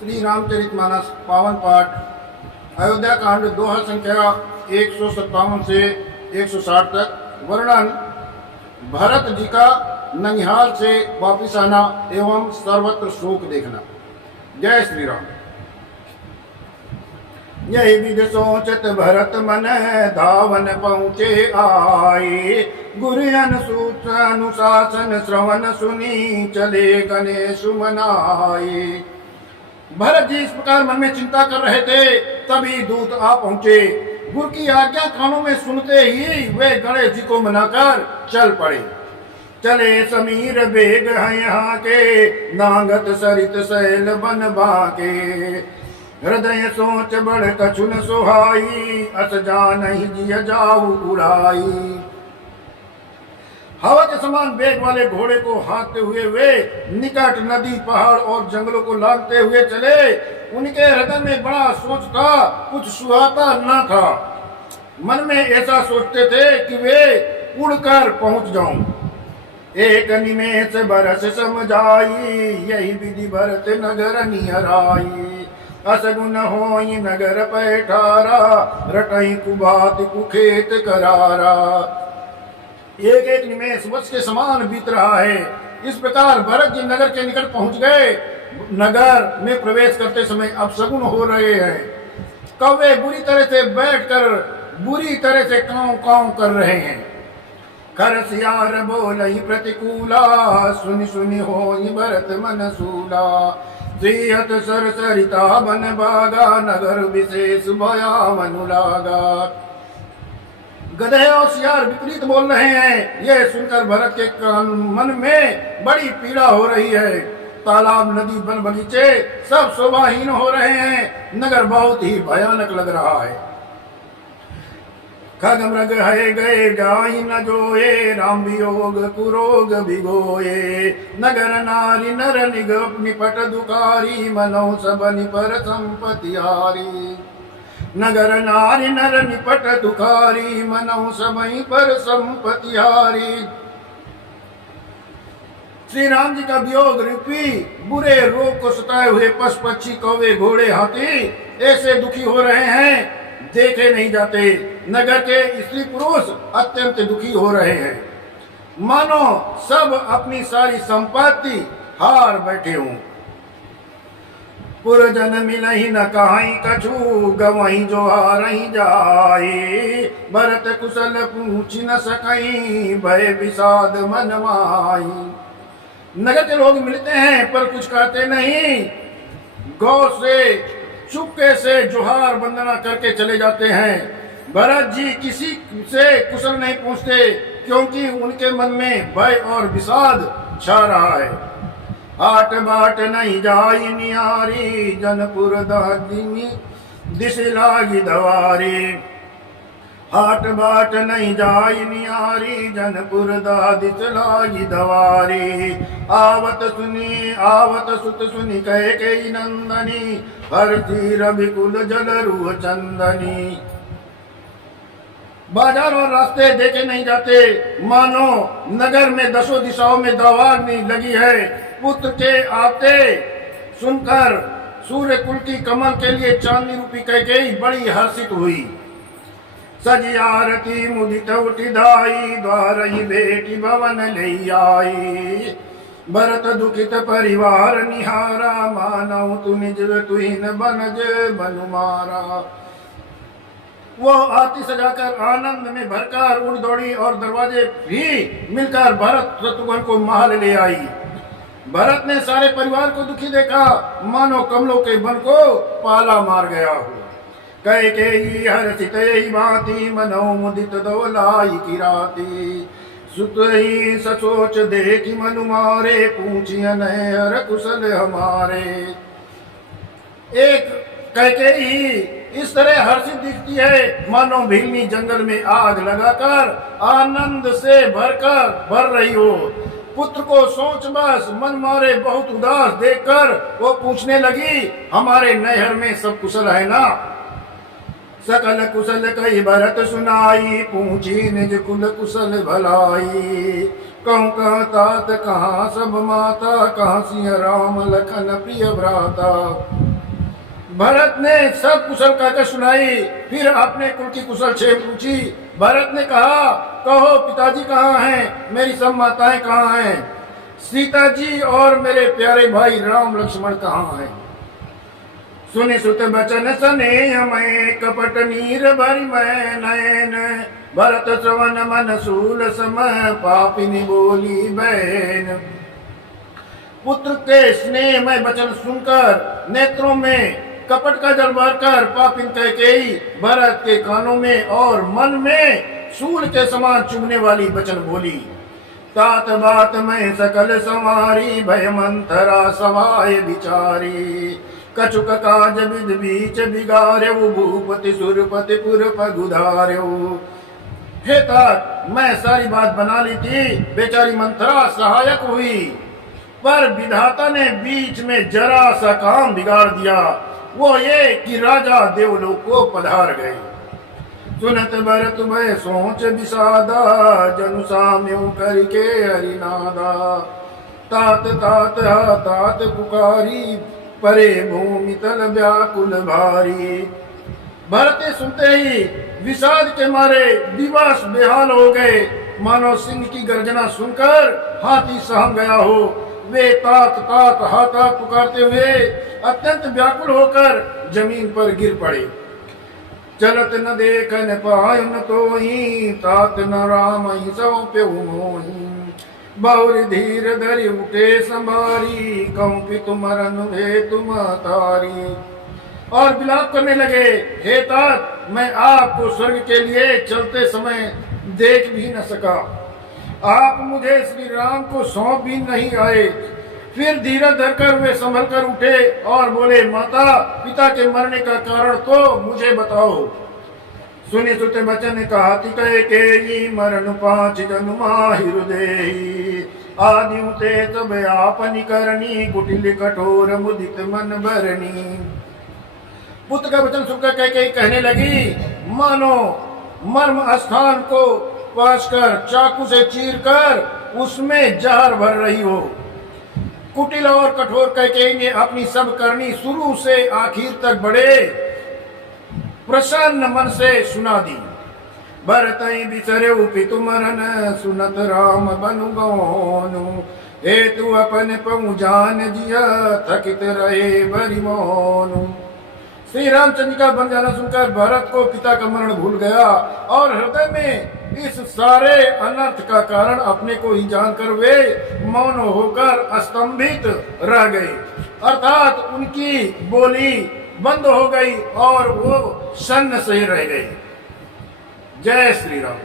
श्री रामचरितमानस पावन पाठ अयोध्या कांड दोहा संख्या 157 से 160 तक। वर्णन भरत जी का ननिहाल से वापिस आना एवं सर्वत्र शोक देखना। जय श्री राम। यही विधि सोचत भरत मन धावन पहुँचे आए। गुरु अनुशासन श्रवण सुनी चले गणेश मनाए। भरत जी इस प्रकार मन में चिंता कर रहे थे, तभी दूत आ पहुंचे। गुरु की आज्ञा कानों में सुनते ही वे गणेश जी को मनाकर चल पड़े। चले समीर बेग हैं यहाँ के, नांगत सरित सैल बन बाके। हृदय सोच बढ़ कछुन सुहाई, अस जानहि जिय जाऊ उड़ाई। हवा के समान वेग वाले घोड़े को हाँकते हुए वे निकट नदी पहाड़ और जंगलों को लांघते हुए चले। उनके हृदय में बड़ा सोच था, कुछ सुहाता न था। मन में ऐसा सोचते थे कि वे उड़कर पहुंच जाऊं। एक निमेष बरस समझाई, यही विधि भरत नगर निहराई। असगुन होई नगर पैठारा, रटई कुबात कुखेत करारा। एक एक निमेष वर्ष के समान बीत रहा है। इस प्रकार भरत जी नगर के निकट पहुंच गए। नगर में प्रवेश करते समय अपशगुन हो रहे हैं। कौवे बुरी तरह से बैठकर बुरी तरह से कांव कांव कर रहे हैं। खरसियार बोलई प्रतिकूला, सुनि सुनि होई भरत मन सूला। सिहत सर सरिता बन बागा, नगर विशेष भया मनु लागा। गधे और सियार विपरीत बोल रहे हैं। यह सुनकर भरत के मन में बड़ी पीड़ा हो रही है। तालाब नदी वन बगीचे सब शोभाहीन हो रहे हैं। नगर बहुत ही भयानक लग रहा है। खग मृग है गए गाई न जोए, राम वियोग कुरोग भिगोए। नगर नारी नर निपट दुकारी, मनो सब निपर संपत्ति हारी। नगर नारी नर निपट दुखारी, मनौ सबई पर संपत्ति हारी। श्री राम जी का वियोग रूपी बुरे रोग को सताए हुए पशु पक्षी कौवे घोड़े हाथी ऐसे दुखी हो रहे हैं, देखे नहीं जाते। नगर के स्त्री पुरुष अत्यंत दुखी हो रहे हैं, मानो सब अपनी सारी संपत्ति हार बैठे हों। पुरजन मिलहि न कहीं कछु, गवहीं जो हारहि जाए। भरत कुशल पूछ न सकई, भय विषाद मन माई। नगर के लोग मिलते हैं पर कुछ कहते नहीं। गौर से चुपके से जोहार वंदना करके चले जाते हैं। भरत जी किसी से कुशल नहीं पूछते, क्योंकि उनके मन में भय और विषाद छा रहा है। हाट बाट नहीं जाई नियारी, जनपुर दादिनी दिश लागी दवारी। हाट बाट नहीं जाई नियारी, जनपुर दादिश लागी दवारी। आवत सुत सुनी कहे के नंदनी, हरती रविकुल जल रूह चंदनी। बाजार और रास्ते देखे नहीं जाते, मानो नगर में दसों दिशाओं में दवानी लगी है। पुत्र के आते सुनकर सूर्य कुल की कमल के लिए चांदनी रूपी कैकेयी बड़ी हर्षित हुई। सजी आरती मुदित उठी धाई, द्वार ही बेटी भवन ले आई। भरत दुखित परिवार निहारा, मानव तु निज तुहिन बनज बनु मारा। वो आरती सजाकर आनंद में भरकर उड़ दौड़ी और दरवाजे भी मिलकर भरत शत्रुघ्न को महल ले आई। भरत ने सारे परिवार को दुखी देखा, मानो कमलों के वन को पाला मार गया हो। कह के हर्षित यही भांति, मनो मुदित दोलाई की राती। सुत ही सचोच देखी मनु मारे, पूछियन हर कुशल हमारे। एक कह के ही इस तरह हर्षित दिखती है, मानो भीलनी जंगल में आग लगाकर आनंद से भर रही हो। पुत्र को सोच बस मन मारे बहुत उदास देखकर वो पूछने लगी, हमारे नैहर में सब कुशल है ना? सकल कुशल कही भरत सुनाई, पूछी निज कुल कुशल भलाई। कहूँ कहाँ तात कहाँ सब माता, कहाँ सिंह राम लखन प्रिय भ्राता। भरत ने सब कुशल कहकर सुनाई। फिर अपने कुल की कुशल क्षेम पूछी। भरत ने कहा, कहो पिताजी कहाँ हैं, मेरी सब माताएं कहाँ हैं, सीता जी और मेरे प्यारे भाई राम लक्ष्मण कहाँ हैं। सुनि सुत बचन सने मैं कपट नीर भरि मैं नयन, भरत श्रवण मन सूल सम पापिनी बोली बहन। पुत्र के स्नेह में वचन सुनकर नेत्रों में कपट का जल भरकर पापिन कैकेयी भरत के कानों में और मन में सूल के समान चुभने वाली वचन बोली। तात बात में सकल संवारी भय मंथरा सवाय बिचारी, कछुक काज विध बीच बिगार्यु भूपति सुरपति पुर पगुधार्यु। हे तात, मैं सारी बात बना ली थी, बेचारी मंथरा सहायक हुई, पर विधाता ने बीच में जरा सा काम बिगाड़ दिया, वो ये कि राजा देवलोक को पधार गए। सुनत भरत भय सोच विषादा, जनु साम्यों करके हरिनादा। तात तात तात पुकारी, परे भूमि तल व्याकुल भारी। भरत सुनते ही विषाद के मारे विवश बेहाल हो गए, मानो सिंह की गर्जना सुनकर हाथी सहम गया हो। वे तात तात हाथ पुकारते हुए अत्यंत व्याकुल होकर जमीन पर गिर पड़े। चलत न देखन पाय न तोहि, तात न राम ही सौंप्यु मोहि। बहुर धीर धरि उठे संभारी, कंपित मरन हे तुम तारी। और विलाप करने लगे, हे तात, मैं आपको स्वर्ग के लिए चलते समय देख भी न सका, आप मुझे श्री राम को सौंप भी नहीं आए। फिर धीरज धरकर वे संभल कर उठे और बोले, माता पिता के मरने का कारण तो मुझे बताओ। सुनि सुत बचन कहती कैकेयी, मरण 5 जन माहिर देहि। आदि ते तब आपनि करनी, कुटिल कठोर मुदित मन भरनी। पुत्र का वचन सुनकर कैकेयी कहने लगी, मानो मर्म स्थान को पास कर चाकू से चीर कर उसमें जहर भर रही हो। कुटिल और कठोर कैकेयी ने अपनी सब करनी शुरू से आखिर तक बड़े प्रसन्न मन से सुना दी। भरतई बिसरे पितु मरन, सुनत राम बनु गौनु। हेतु अपन पहु जान जिया, थकित रहे बरि मौनु। श्री रामचंद्र का बन जाना सुनकर भरत को पिता का मरण भूल गया और हृदय में इस सारे अनर्थ का कारण अपने को ही जानकर वे मौन होकर स्तंभित रह गए, अर्थात उनकी बोली बंद हो गई और वो सन्न से रह गए। जय श्री राम।